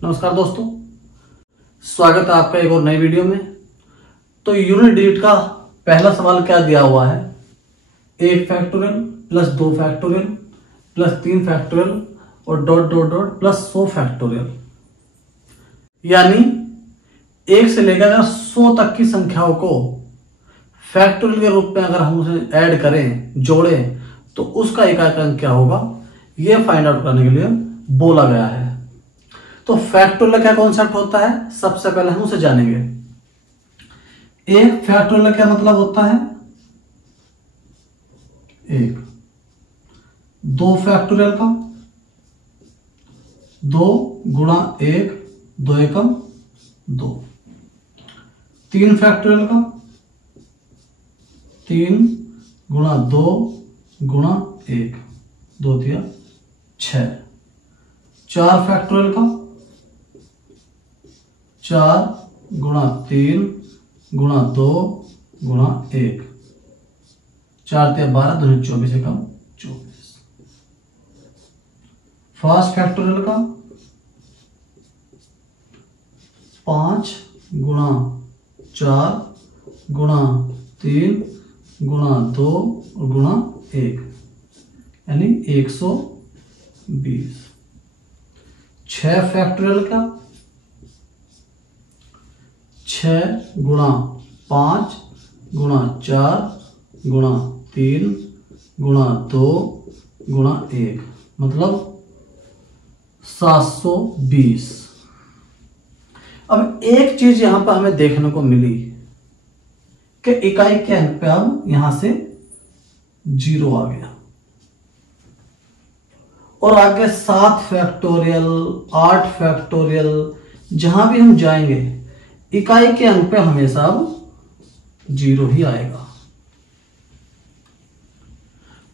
नमस्कार दोस्तों, स्वागत है आपका एक और नई वीडियो में। तो यूनिट डिजिट का पहला सवाल क्या दिया हुआ है? 1 factorial plus 2 factorial plus 3 factorial और dot dot dot plus 100 factorial. यानी 1 से लेकर 100 तक की संख्याओं को फैक्टोरियल के रूप में अगर हम उसे ऐड करें, जोड़ें, तो उसका इकाई अंक क्या होगा, यह फाइंड आउट करने के लिए बोला गया है। तो फैक्टोरियल का क्या कॉन्सेप्ट होता है, सबसे पहले हम उसे जानेंगे। एक फैक्टोरियल क्या मतलब होता है? 1। 2 फैक्टोरियल का 2 गुणा 1, 2 एकम 2। 3 फैक्टोरियल का 3 गुणा 2 गुणा 1, 2 दिया 6। 4 फैक्टोरियल का 4 गुणा 3 गुणा 2 गुणा 1, 4 दिया 12, 2 24 एकम 24। 5 फैक्टोरियल का 5 गुणा 4 गुणा 3 गुणा 2 गुणा 1, यानी 120। 6 फैक्टोरियल का 6 गुणा 5 गुणा 4 गुणा 3 गुणा 2 गुणा 1, मतलब 720। अब एक चीज यहां पर हमें देखने को मिली कि इकाई के अंक पे अब यहां से 0 आ गया और आगे 7 फैक्टोरियल, 8 फैक्टोरियल, जहां भी हम जाएंगे इकाई के अंक पे हमेशा अब 0 ही आएगा।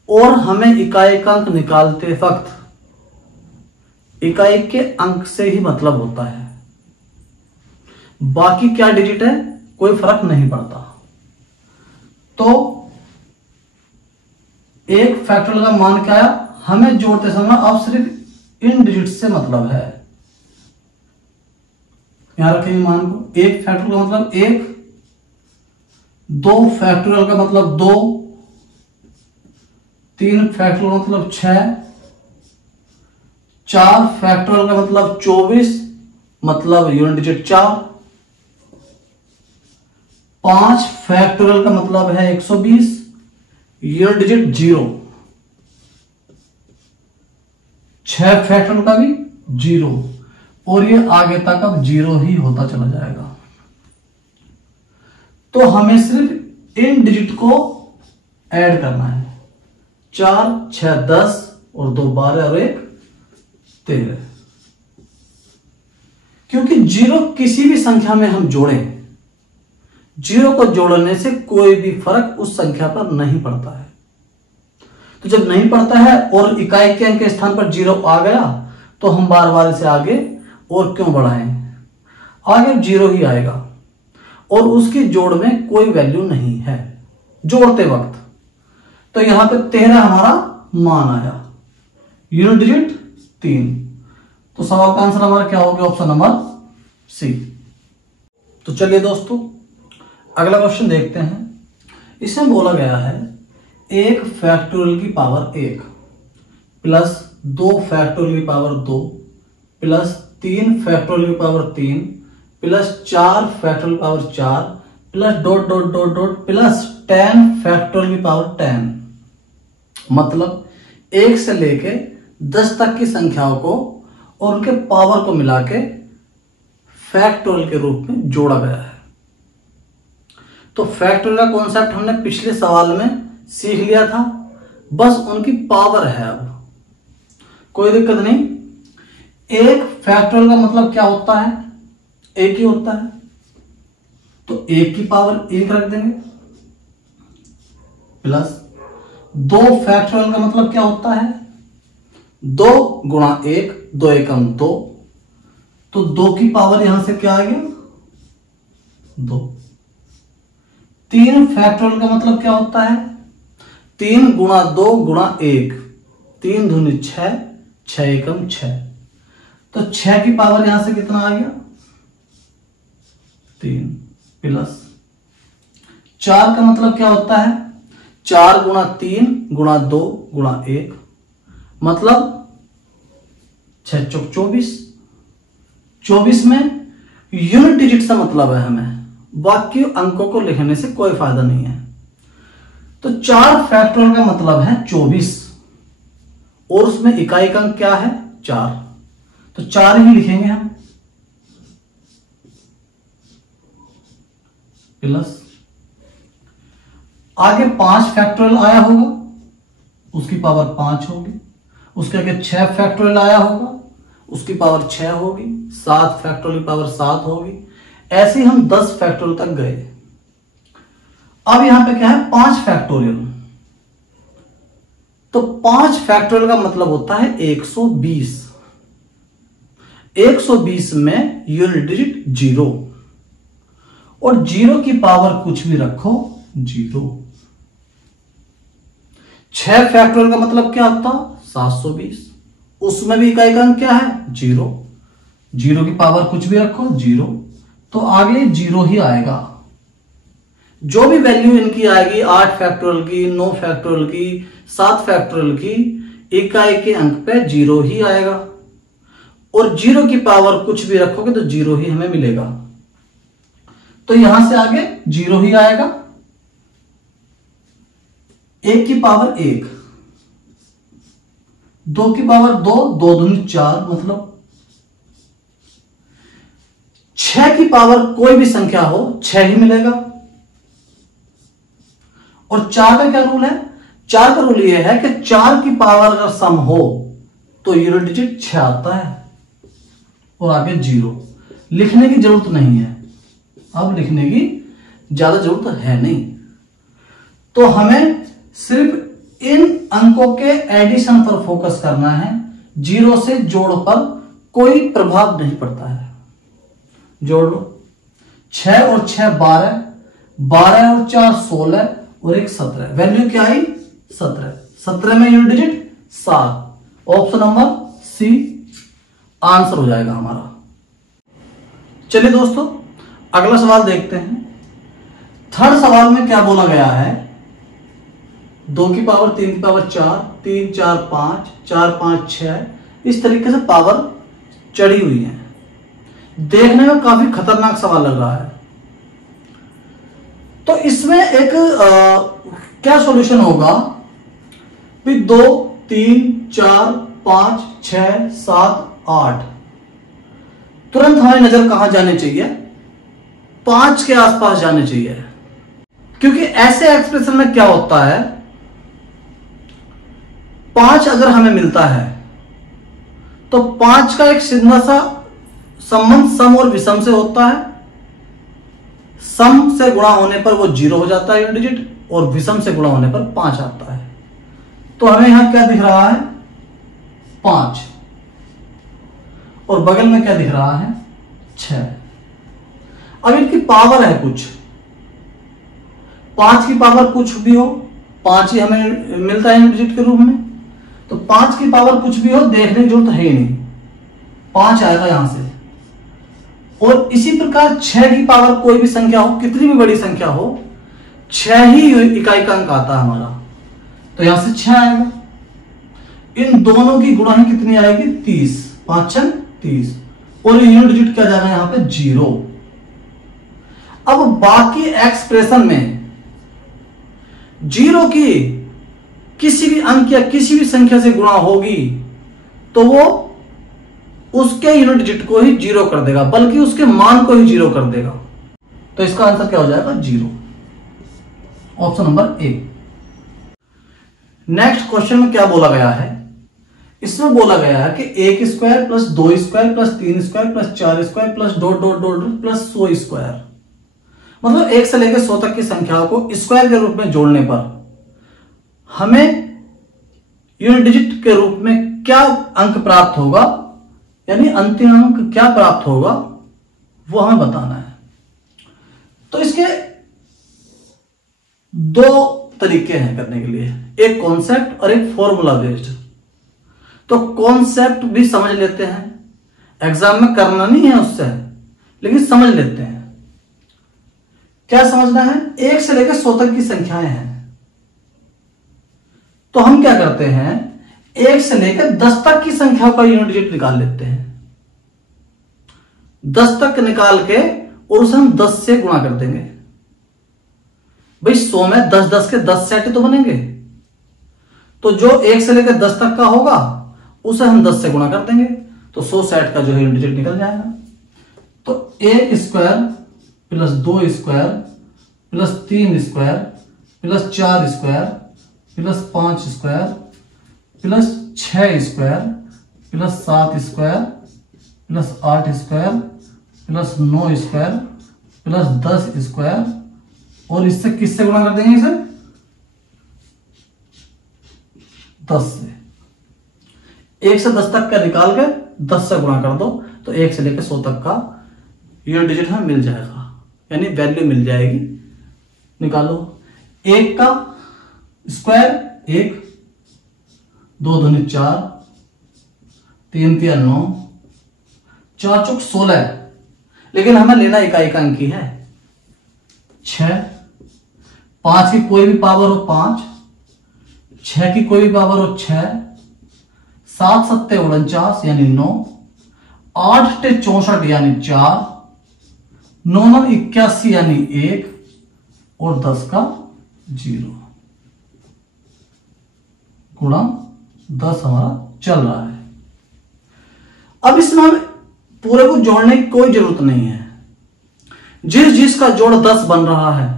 और हमें इकाई का अंक निकालते वक्त इकाई के अंक से ही मतलब होता है, बाकी क्या डिजिट है कोई फर्क नहीं पड़ता। तो एक फैक्टोरियल का मान क्या आया, हमें जोड़ते समय अब सिर्फ इन डिजिट से मतलब है। यहां रखेंगे मान को। 1 फैक्टोरियल का मतलब 1, 2 फैक्टोरियल का मतलब 2, 3 फैक्टोरियल का मतलब 6, 4 फैक्टोरियल का मतलब 24, मतलब यूनिट डिजिट 4, 5 फैक्टोरियल का मतलब है 120, यूनिट डिजिट 0, 6 फैक्टोरियल का भी 0, और ये आगे तक अब 0 ही होता चला जाएगा। तो हमें सिर्फ इन डिजिट को ऐड करना है। 4, 6, 10 और 2 12 और 1 13। क्योंकि 0 किसी भी संख्या में हम जोड़ें, 0 को जोड़ने से कोई भी फर्क उस संख्या पर नहीं पड़ता है। तो जब नहीं पड़ता है और इकाई के अंक के स्थान पर 0 आ गया, तो हम बार बार इसे आगे और क्यों बढ़ाएं, आगे 0 ही आएगा और उसकी जोड़ में कोई वैल्यू नहीं है जोड़ते वक्त। तो यहां पे 13 हमारा मान आया, यूनिट डिजिट 3। तो सवाल का आंसर हमारा क्या हो गया, ऑप्शन नंबर सी। तो चलिए दोस्तों अगला क्वेश्चन देखते हैं। इसमें बोला गया है 1 फैक्टोरियल की पावर 1 प्लस 2 फैक्टोरियल की पावर 2 प्लस 3 फैक्टोरियल की पावर 3 प्लस 4 फैक्टोरियल की power 4 plus dot dot dot dot plus 10 factorial की पावर 10। मतलब 1 से लेके 10 तक की संख्याओं को और उनके पावर को मिला के फैक्टोरियल के रूप में जोड़ा गया है। तो फैक्टोरियल का कॉन्सेप्ट हमने पिछले सवाल में सीख लिया था, बस उनकी पावर है, अब कोई दिक्कत नहीं। 1 फैक्टोरियल का मतलब क्या होता है, 1 ही होता है, तो 1 की पावर 1 रख देंगे, प्लस 2 फैक्टोरियल का मतलब क्या होता है, 2 गुणा 1, 2 एकम 2, तो 2 की पावर यहां से क्या आ गया 2। 3 फैक्टोरियल का मतलब क्या होता है, 3 गुणा 2 गुणा 1, 3 दूनी 6, 6 एकम 6, तो 6 की पावर यहां से कितना आ गया 3 प्लस 4 का मतलब क्या होता है 4 गुणा 3 गुणा 2 गुणा 1 मतलब 6 चौक 24। 24 में यूनिट डिजिट से मतलब है हमें, बाकी अंकों को लिखने से कोई फायदा नहीं है। तो 4 फैक्टोरियल का मतलब है 24 और उसमें इकाई का अंक क्या है 4, तो 4 ही लिखेंगे हम प्लस आगे 5 फैक्टोरियल आया होगा उसकी पावर 5 होगी, उसके आगे 6 फैक्टोरियल आया होगा उसकी पावर 6 होगी, 7 फैक्टोरियल की पावर 7 होगी, ऐसे ही हम 10 फैक्टोरियल तक गए। अब यहां पे क्या है 5 फैक्टोरियल, तो 5 फैक्टोरियल का मतलब होता है 120। 120 में यूनिट डिजिट 0 और 0 की पावर कुछ भी रखो 0। 6 फैक्टोरियल का मतलब क्या होता 720, उसमें भी इकाई का अंक क्या है 0। 0 की पावर कुछ भी रखो 0, तो आगे 0 ही आएगा। जो भी वैल्यू इनकी आएगी 8 फैक्टोरियल की, 9 फैक्टोरियल की, 7 फैक्टोरियल की, इकाई के अंक पे 0 ही आएगा और 0 की पावर कुछ भी रखोगे तो 0 ही हमें मिलेगा। तो यहां से आगे 0 ही आएगा। 1 की पावर 1, 2 की पावर 2, 2 दूनी 4 मतलब 6 की पावर कोई भी संख्या हो 6 ही मिलेगा। और 4 का क्या रूल है 4 का रूल यह है कि 4 की पावर अगर सम हो तो यूनिट डिजिट 6 आता है और आगे 0। लिखने की जरूरत नहीं है, अब लिखने की ज्यादा जरूरत है नहीं। तो हमें सिर्फ इन अंकों के एडिशन पर फोकस करना है, 0 से जोड़ पर कोई प्रभाव नहीं पड़ता है। जोड़ लो 6 और 6 12, 12 और 4 16 और 1 17, वैल्यू क्या आई 17। 17 में unit digit 7, option number C answer हो जाएगा हमारा। चलिए दोस्तों अगला सवाल देखते हैं। थर्ड सवाल में क्या बोला गया है 2 की पावर 3 की पावर 4, 3 4 5, 4 5 6, इस तरीके से पावर चढ़ी हुई है। देखने में काफी खतरनाक सवाल लग रहा है। तो इसमें एक क्या सॉल्यूशन होगा 2 3 4 5 6 7 8, तुरंत हमारी नजर कहां जानी चाहिए 5 के आसपास जाने चाहिए, क्योंकि ऐसे एक्सप्रेशन में क्या होता है 5 अगर हमें मिलता है तो 5 का एक सीधा सा संबंध सम और विषम से होता है। सम से गुणा होने पर वो 0 हो जाता है यूनिट डिजिट और विषम से गुणा होने पर 5 आता है। तो हमें यहां क्या दिख रहा है 5 और बगल में क्या दिख रहा है 6। अब इनकी पावर है कुछ, 5 की पावर कुछ भी हो 5 ही हमें मिलता है यूनिट डिजिट के रूप में, तो 5 की पावर कुछ भी हो देखने की जरूरत है ही नहीं, 5 आएगा यहां से। और इसी प्रकार 6 की पावर कोई भी संख्या हो, कितनी भी बड़ी संख्या हो 6 ही इकाई का अंक आता है हमारा, तो यहां से 6 आएगा। इन दोनों की गुणा ही कितनी आएगी 30, 5 6 30 और यूनिट डिजिट क्या जाएगा यहां पे 0। अब बाकी एक्सप्रेशन में 0 की किसी भी अंक या किसी भी संख्या से गुणा होगी तो वो उसके यूनिट डिजिट को ही 0 कर देगा, बल्कि उसके मान को ही 0 कर देगा। तो इसका आंसर क्या हो जाएगा 0, option number A. Next question में क्या बोला गया है, इसमें बोला गया है कि 1 square plus 2 square plus 3 square plus 4 square plus dot dot dot plus 100 square, मतलब 1 से लेकर 100 तक की संख्याओं को स्क्वायर के रूप में जोड़ने पर हमें यूनिट डिजिट के रूप में क्या अंक प्राप्त होगा, यानी अंतिम अंक क्या प्राप्त होगा वो हमें बताना है। तो इसके 2 तरीके हैं करने के लिए, एक कॉन्सेप्ट और एक फॉर्मूला बेस्ड। तो कॉन्सेप्ट भी समझ लेते हैं, एग्जाम में करना नहीं है उससे, लेकिन समझ लेते हैं। क्या समझना है? 1 से लेकर 100 तक की संख्याएं हैं, तो हम क्या करते हैं, 1 से लेकर 10 तक की संख्याओं का यूनिट डिजिट निकाल लेते हैं। 10 तक निकाल के और उसे हम 10 से गुणा कर देंगे। भाई 100 में 10 10 के 10 सेट तो बनेंगे, तो जो 1 से लेकर 10 तक का होगा उसे हम 10 से गुणा कर देंगे, तो 100 सेट का जो है यूनिट डिजिट निकल जाएगा। तो 1 square plus 2 square plus 3 square plus 4 square plus 5 square plus 6 square plus 7 square plus 8 square plus 9 square plus 10 square, और इससे किससे गुणा कर देंगे? इसे 10 से। 1 से 10 तक का निकाल के 10 से गुणा कर दो, तो 1 से लेकर 100 तक का यूनिट डिजिट हमें मिल जाएगा, यानी वैल्यू मिल जाएगी। निकालो। 1 का स्क्वायर 1, 2 दूनी 4, 3 तिया 9, 4 चौक 16, लेकिन हमें लेना इकाई का अंक ही है 6। 5 की कोई भी पावर हो 5, 6 की कोई भी पावर हो 6, 7 7 49 यानी 9, 8 8 64 यानी 4, 9 9 81 यानी 1, और 10 का 0 गुणा 10 हमारा चल रहा है। अब इसमें हम पूरे को जोड़ने की कोई जरूरत नहीं है। जिसका जोड़ 10 बन रहा है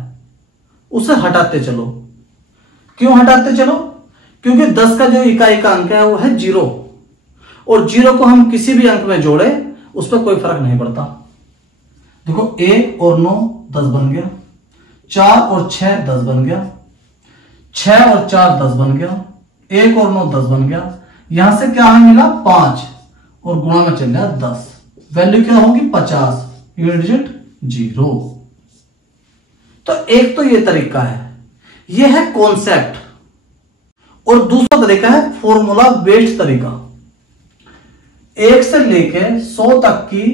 उसे हटाते चलो। क्यों हटाते चलो? क्योंकि 10 का जो इकाई का अंक है वो है 0, और 0 को हम किसी भी अंक में जोड़े उस पर कोई फर्क नहीं पड़ता। देखो 1 और 9 10 बन गया, 4 और 6 10 बन गया, 6 और 4 10 बन गया, 1 और 9 10 बन गया। यहां से क्या हमें मिला 5, और गुणा में चल गया 10। वैल्यू क्या होगी 50, यूनिट डिजिट 0। तो एक तो ये तरीका है, ये है कॉन्सेप्ट, और दूसरा तरीका है फॉर्मूला बेस्ड तरीका। 1 से लेके 100 तक की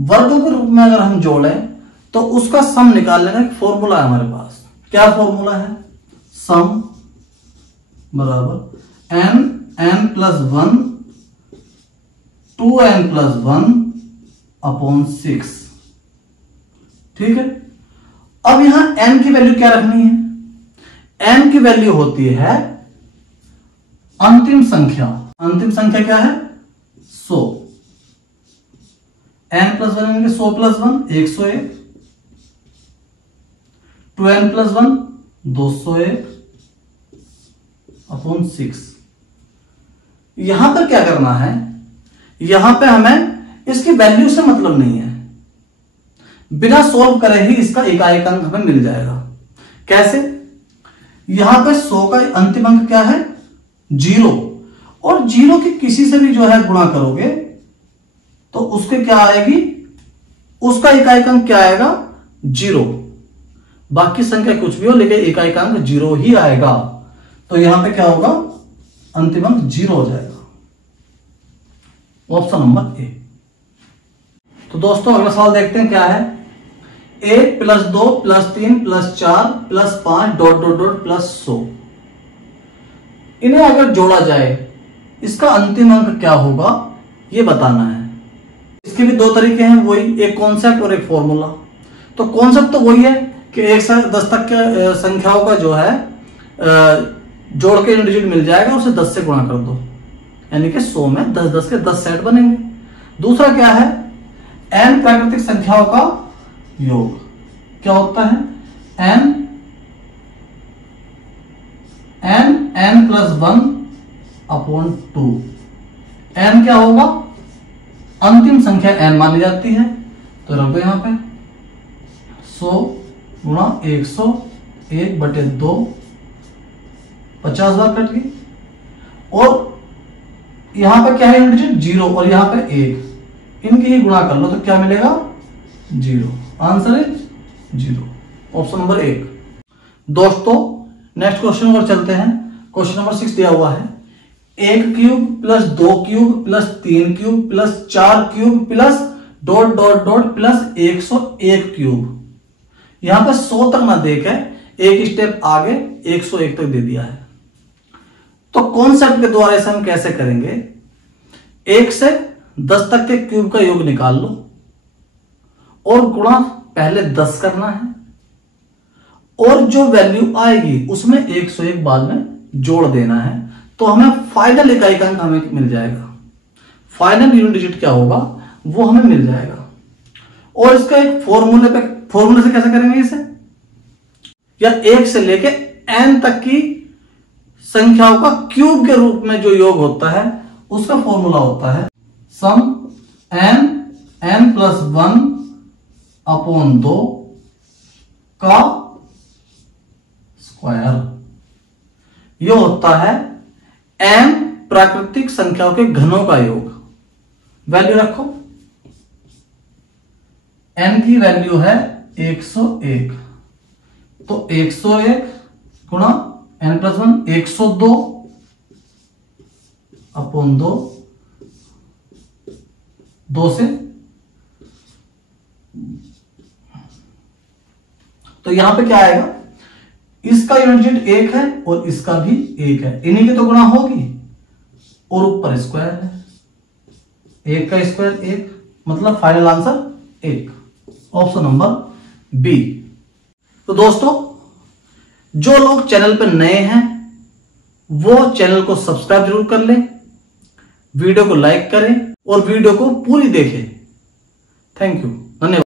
वर्ग के रूप में अगर हम जोड़ें तो उसका सम निकालने का एक फॉर्मूला है हमारे पास। क्या फॉर्मूला है? सम बराबर n plus 1 2n plus 1 upon 6। ठीक है। अब यहां n की वैल्यू क्या रखनी है? n की वैल्यू होती है अंतिम संख्या। अंतिम संख्या क्या है? 100। n प्लस 1 यानी 100 प्लस 1 101, 2n प्लस 1 201 अपॉन 6। यहां पर क्या करना है? यहां पे हमें इसकी वैल्यू से मतलब नहीं है, बिना सोल्व करे ही इसका इकाई अंक हमें मिल जाएगा। कैसे? यहां पे 100 का अंतिम अंक क्या है? 0, और 0 की किसी से भी जो है गुणा करोगे तो उसके क्या आएगी? उसका इकाई अंक क्या आएगा? 0। बाकी संख्या कुछ भी हो लेकिन इकाई अंक 0 ही आएगा, तो यहां पे क्या होगा? अंतिम अंक 0 हो जाएगा। Option number A. तो दोस्तों अगला सवाल देखते हैं क्या है। 1 plus 2 plus 3 plus 4 plus 5 dot dot dot plus 100, इन्हें अगर जोड़ा जाए इसका अंतिम अंक क्या होगा ये बताना है। इसके भी दो तरीके हैं, वही एक कॉन्सेप्ट और एक फॉर्मूला। तो कॉन्सेप्ट तो वही है कि 1 से 10 तक के संख्याओं का जो है जोड़ के डिजिट मिल जाएगा, उसे 10 से गुणा कर दो, यानी कि 100 में 10 10 के 10 सेट बनेंगे। दूसरा क्या है? n प्राकृतिक संख्याओं का योग। क्या होता है? n plus 1 upon 2। n क्या होगा? अंतिम संख्या n मानी जाती है, तो रखो यहां पे 100 गुणा 100 1/2 50 बार कट गई, और यहां पर क्या है? यूनिट डिजिट 0 और यहां पर 1, इनकी ही गुणा कर लो तो क्या मिलेगा? 0। Answer is 0। Option number 1। दोस्तों नेक्स्ट क्वेश्चन पर चलते हैं। क्वेश्चन नंबर 6 दिया हुआ है। 1 cube plus 2 cube plus 3 cube plus 4 cube plus dot dot dot plus 101 cube. यहां पर 100 तक ना देखे, एक स्टेप आगे 101 तक दे दिया है। तो कॉन्सेप्ट के द्वारा इसे हम कैसे करेंगे, 1 से 10 तक के क्यूब का योग निकाल लो और गुणा पहले 10 करना है, और जो वैल्यू आएगी उसमें 101 बाद में जोड़ देना है, तो हमें फाइनल इकाई का अंक हमें मिल जाएगा। फाइनल यूनिट डिजिट क्या होगा वो हमें मिल जाएगा। और इसका एक फॉर्मूले से कैसे करेंगे इसे, या 1 से लेके n तक की संख्याओं का क्यूब के रूप में जो योग होता है उसका फॉर्मूला होता है सम n प्लस 1 अपॉन 2 का स्क्वायर। यह होता है n प्राकृतिक संख्याओं के घनों का योग। वैल्यू रखो, n की वैल्यू है 101, तो 101 गुणा n प्लस 1 102 अपॉन 2, 2 से, तो यहां पे क्या आएगा, इसका यूनिट डिजिट 1 है और इसका भी 1 है, इन्हीं की तो गुणा होगी और ऊपर स्क्वायर है, 1 का स्क्वायर 1, मतलब final answer 1, option number B. तो दोस्तों, जो लोग चैनल पर नए हैं वो चैनल को सब्सक्राइब जरूर कर लें, वीडियो को लाइक करें और वीडियो को पूरी देखें। थैंक यू, धन्यवाद।